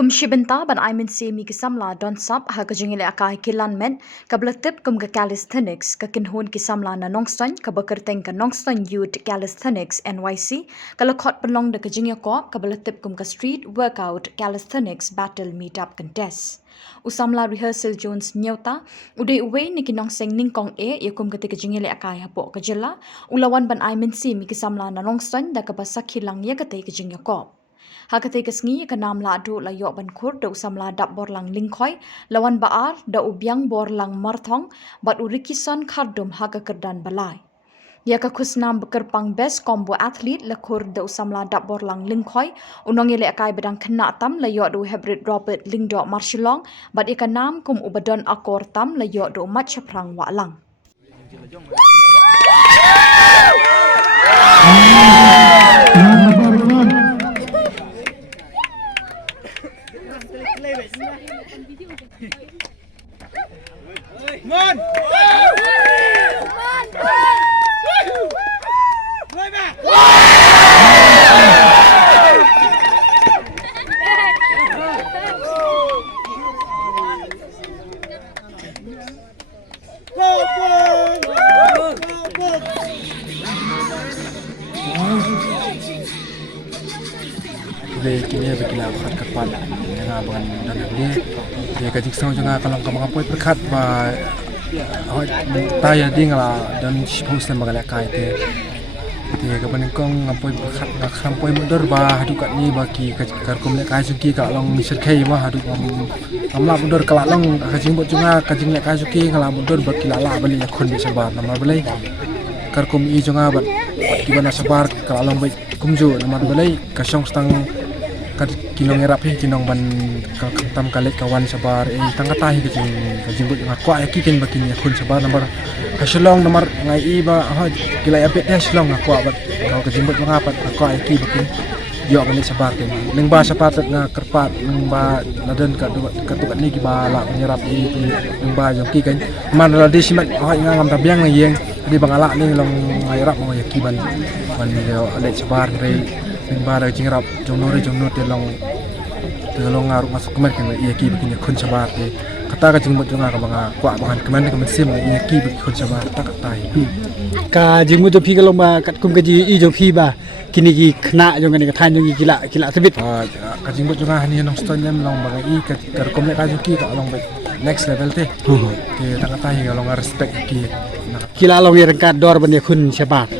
kum shibenta ban I mean se mi kisamla don sap ha ka jingile akai kilan men kablatip kum ka calisthenics ka kinhon kisamla na nongston ka bakerteng ka nongston youth calisthenics NYC kalakhot pelong de ka jingya ko kablatip kum ka street workout calisthenics battle meetup contest usamla rehearsal jones nyauta ude uwe ni kinong seng ningkong yakum ka te ka jingile akai hapo ka jilla ulawan ban I mean se mi kisamla na nongston da ka basakhilang ya ka te ka jingya ko Hakate kesngi ke nam la adu la yok ban kur da usam la dap borlang lingkoi lawan baar da ubyang borlang marthong bat urikison khardum haka kerdan balai. Ya ka kusnam bekerpang best combo athlete la kur da usam la dap borlang lingkoi unong ile akai bedang kena tam la yok du hybrid Robert Lingdok Marshallong bat ika nam kum ubadon akor tam la yok du mat chaprang walang. Kini begila kat kapal dengan abangan dan dia kajik sang jangan kalau kamu apa berkat ba taya dingala dan post yang bagai kai dia kapan kong apa berkat nak sampai mundur ba hadu kat ni bagi karkum lek kai suki ka long serkai ma hadu amla mundur kala long kajing bot junga kajing lek kai suki kala mundur bagi lala bali yakun di sabar nama balai karkum i junga bat gimana sabar kala long baik kumju nama balai kasong stang kinong erap kinong ban tam kalit kawan sabar tangkatahi kajing but ngakwa yakin bakin yakun sabar nomor hasilong nomor ngai iba gilai apet hasilong ngakwa bat kau kajing but ngapat ngakwa yakin bakin yo balik sabar ken ning ba sapat nga kerpat ning ba laden katukat ni giba la menyerap ning ba joki kan man la di simat ngam tabiang nang yeng di bangala ni long ngai rap mo yakin ban yo alek sabar rei Bara jingrap jomnore telong ngaruk masuk kemen kan iya ki bikin kun sabar te kata ka jingbot jonga ka banga kwa bangan kemen ka sim iya ki bikin kun sabar tak tai ka jingbot jo phi ka loma kat kum ka ji i jo phi ba kini ki khna jo ngani ka than jo kila sabit ka jingbot jonga hani nong ston yam long banga i ka kom le ka jo ki ka long next level te tak tai ka long respect ki kila long yer ka dor ban kun sabar